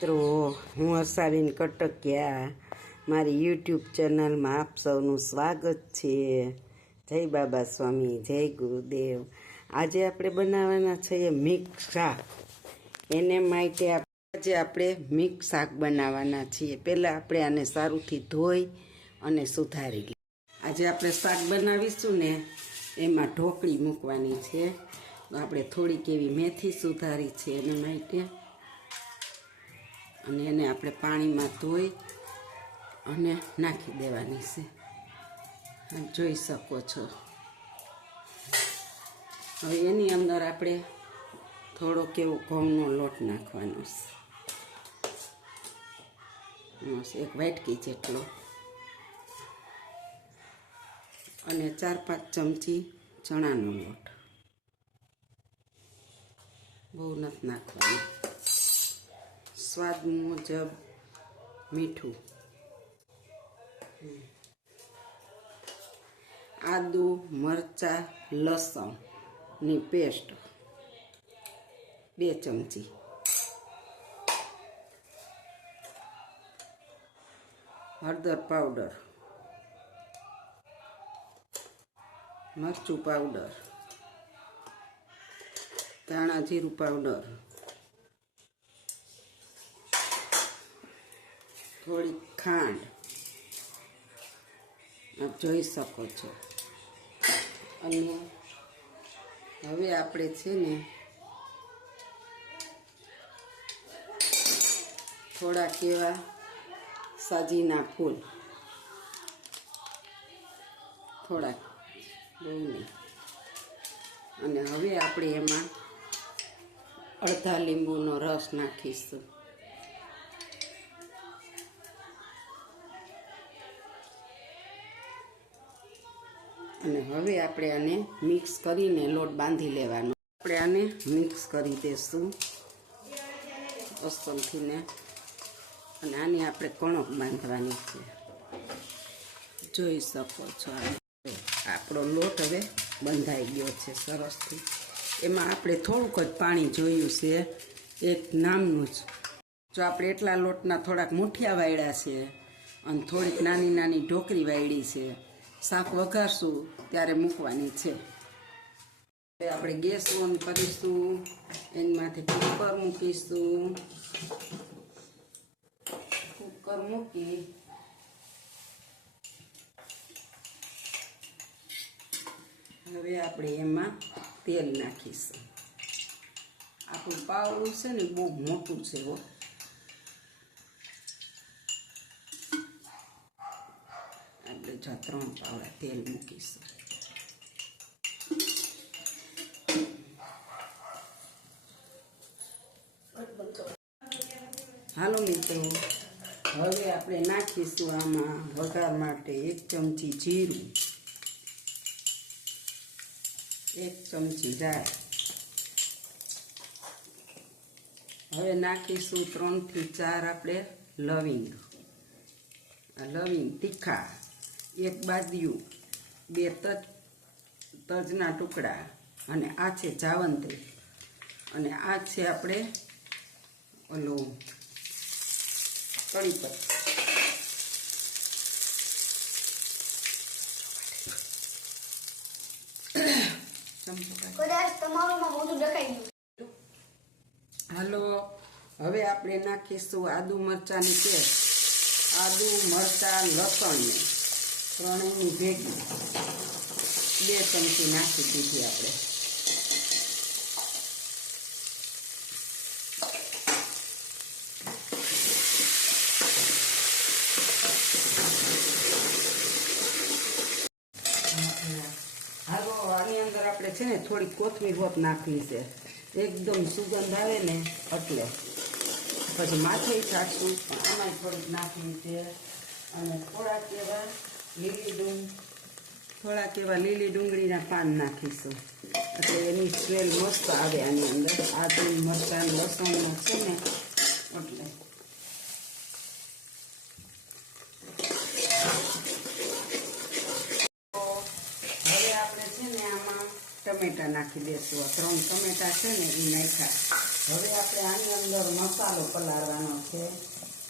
મિત્રો, હું હર્ષાબેન કટકિયા. મારી યુટ્યુબ ચેનલમાં આપ સૌનું સ્વાગત છે. જય બાબા સ્વામી, જય ગુરુદેવ. આજે આપણે બનાવવાના છીએ મિક્સ શાક. એને માટે આજે આપણે મિક્સ શાક બનાવવાના છીએ. પહેલાં આપણે આને સારુંથી ધોઈ અને સુધારી લઈએ. આજે આપણે શાક બનાવીશું ને, એમાં ઢોકળી મૂકવાની છે. આપણે થોડીક એવી મેથી સુધારી છે એને માટે, અને એને આપણે પાણીમાં ધોઈ અને નાખી દેવાની છે. જોઈ શકો છો. હવે એની અંદર આપણે થોડોક એવો ઘઉંનો લોટ નાખવાનો છે, એક વાટકી જેટલો, અને 4-5 ચમચી ચણાનો લોટ. બહુ નથી નાખવાનું. સ્વાદ મુજબ મીઠું, આદુ મરચાં લસણની પેસ્ટ 2 ચમચી, હળદર પાવડર, મરચું પાવડર, ધાણા જીરું પાવડર, થોડી ખાંડ, આપ જોઈ શકો છો. અને હવે આપણે છે ને થોડાક એવા સાજીના ફૂલ, થોડાક, બહુ નહીં. અને હવે આપણે એમાં અડધા લીંબુનો રસ નાખીશું. અને હવે આપણે આને મિક્સ કરીને લોટ બાંધી લેવાનો. આપણે આને મિક્સ કરી દઈશું અસલથીને, અને આની આપણે કણક બાંધવાની છે. જોઈ શકો છો. આપણો લોટ હવે બંધાઈ ગયો છે સરસથી. એમાં આપણે થોડુંક જ પાણી જોયું છે, એક નામનું જ. જો આપણે એટલા લોટના થોડાક મુઠિયા વાળ્યા છે અને થોડીક નાની નાની ઢોકળી વાળી છે. શાક વઘારશું ત્યારે મૂકવાની છે. હવે આપણે ગેસ ઓન કરીશું, એમાંથી કુકર મૂકીશું. કુકર મૂકી હવે આપણે એમાં તેલ નાખીશું. આપણું પાવડું છે ને બહુ મોટું છે હો. આપણે 3 પાવડા તેલ મૂકીશું. હાલો મિત્રો, હવે આપણે નાખીશું આમાં વઘાર માટે 1 ચમચી જીરું, 1 ચમચી રાઈ. હવે નાખીશું 3 થી 4 આપણે લવિંગ. લવિંગ તીખા, 1 બાદિયું, 2 તજના ટુકડા, અને આ છે જાવંત્રી, અને આ છે આપણે ઓલું કઢી પત્તા. હાલો, હવે આપણે નાખીશું આદુ મરચાંની પેસ્ટ. આદુ મરચાં લસણને ત્રણેયની ભેગી 2 ચમચી નાખી દીધી આપણે. હાલો, આની અંદર આપણે છે ને થોડી કોથમીર હોત નાખવી છે. એકદમ સુગંધ આવે ને એટલે. પછી માથે છાંટશું, પણ આમાં થોડીક નાખવી છે. અને થોડાક એવા લીલી ડુંગળીના પાન નાખીશું, એટલે એની સ્મેલ મસ્ત આવે આની અંદર. આદુ મરચાં લસણનો છે ને એટલે. ટમેટા નાખી દેશું. 3 ટમેટા છે ને એ નાખ્યા. હવે આપણે આની અંદર મસાલો પલાળવાનો છે.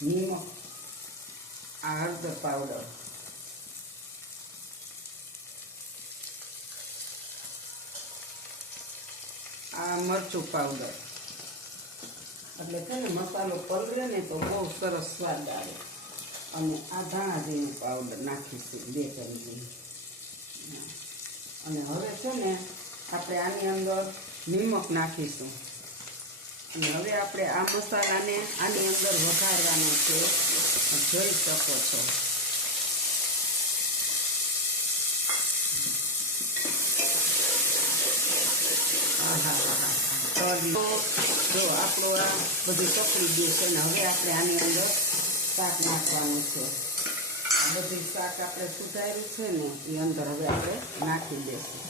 નિમક, આ હળદર પાવડર, આ મરચું પાવડર. એટલે છે ને મસાલો પલળે ને તો બહુ સરસ સ્વાદ આવે. અને આ ધાણા જીરું પાવડર નાખીશું 2 ચમચી. અને હવે છે ને આપણે આની અંદર નિમક નાખીશું. અને હવે આપણે આ મસાલાને આની અંદર વઘારવાનો છે. જોઈ શકો છો. જો આપણો આ બધું સફરી ગયું છે ને હવે આપણે આની અંદર શાક નાખવાનું છે. આ બધી શાક આપણે સુધાર્યું છે ને એ અંદર હવે આપણે નાખી દઈશું.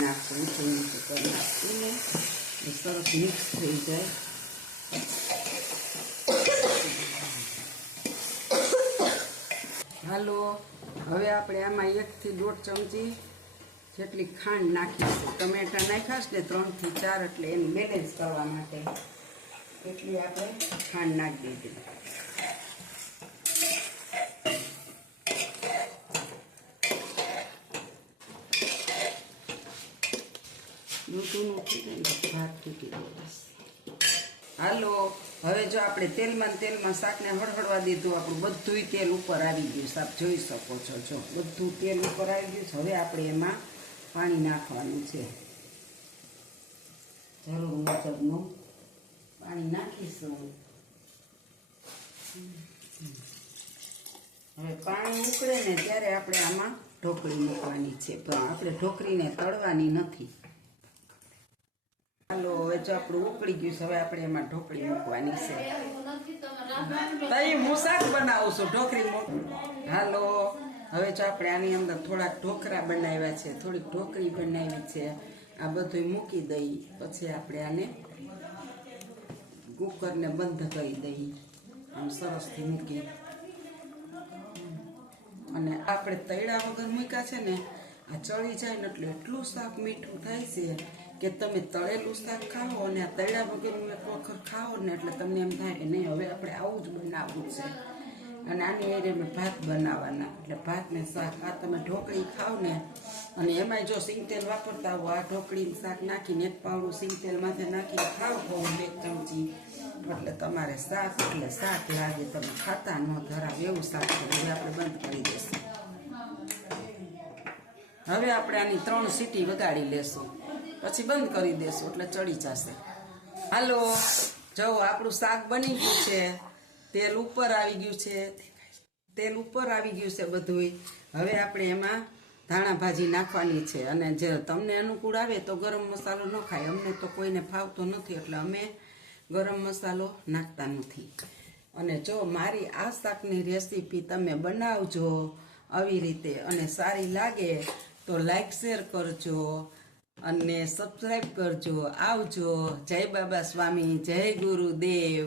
નાખશું ઊંચું નીચું કરી નાખીને સરસ મિક્સ થઈ જાય. હાલો, હવે આપણે આમાં 1 થી 1.5 ચમચી જેટલી ખાંડ નાખીશું. ટમેટા નાખ્યા છે ને 3 થી 4, એટલે એનું બેલેન્સ કરવા માટે એટલી આપણે ખાંડ નાખી દીધી. દૂધનું ભાત તૂટી ગયો. હાલો, હવે જો આપણે તેલમાં શાકને હળહળવા દીધું. આપણું બધું તેલ ઉપર આવી ગયું. આપ જોઈ શકો છો. જો બધું તેલ ઉપર આવી ગયું છે. હવે આપણે એમાં પાણી નાખવાનું છે. જરૂર મુજબનું પાણી નાખીશું. હવે પાણી ઉકળે ને ત્યારે આપણે આમાં ઢોકળી મૂકવાની છે. પણ આપણે ઢોકળીને તળવાની નથી. હાલો, હવે જો આપણું ઉકળી ગયું છે. હવે આપણે એમાં ઢોકળી મૂકવાની છે. તઈ હું શાક બનાવું છું. ઢોકળી હાલો, હવે જો આપણે આની અંદર થોડાક ઢોકરા બનાવ્યા છે, થોડીક ઢોકળી બનાવી છે. આ બધું મૂકી દઈ. પછી આપણે આને કુકરને બંધ કરી દઈ. આમ સરસથી મૂકી. અને આપણે તળ્યા વગર મૂક્યા છે ને, આ ચડી જાય ને એટલે એટલું શાક મીઠું થાય છે કે તમે તળેલું શાક ખાઓ અને આ તળ્યા વગરનું એક વખત ખાઓ ને એટલે તમને એમ થાય કે નહીં હવે આપણે આવું જ બનાવવું છે. અને આની એરે મેં ભાત બનાવવાના. એટલે ભાત ને શાક આ તમે ઢોકળી ખાવ ને, અને એમાંય જો સિંગતેલ વાપરતા હો, આ ઢોકળી શાક નાખીને 1 પાવડું સિંગતેલ માથે નાખીને ખાવ 1 ચમચી, એટલે તમારે શાક એટલે શાક લાગે. તમે ખાતા ન ધરાવ એવું શાક છે. હવે આપણે બંધ કરી દઈશું. હવે આપણે આની 3 સીટી વગાડી લેશું. પછી બંધ કરી દેશું એટલે ચડી જશે. હાલો, જો આપણું શાક બની ગયું છે. તેલ ઉપર આવી ગયું છે. બધું. હવે આપણે એમાં ધાણા ભાજી નાખવાની છે. અને જે તમને અનુકૂળ આવે તો ગરમ મસાલો ન ખાય. અમને તો કોઈને ફાવતો નથી એટલે અમે ગરમ મસાલો નાખતા નથી. અને જો મારી આ શાકની રેસીપી તમે બનાવજો આવી રીતે અને સારી લાગે તો લાઈક શેર કરજો અને સબસ્ક્રાઈબ કરજો. આવજો. જય બાબા સ્વામી, જય ગુરુદેવ.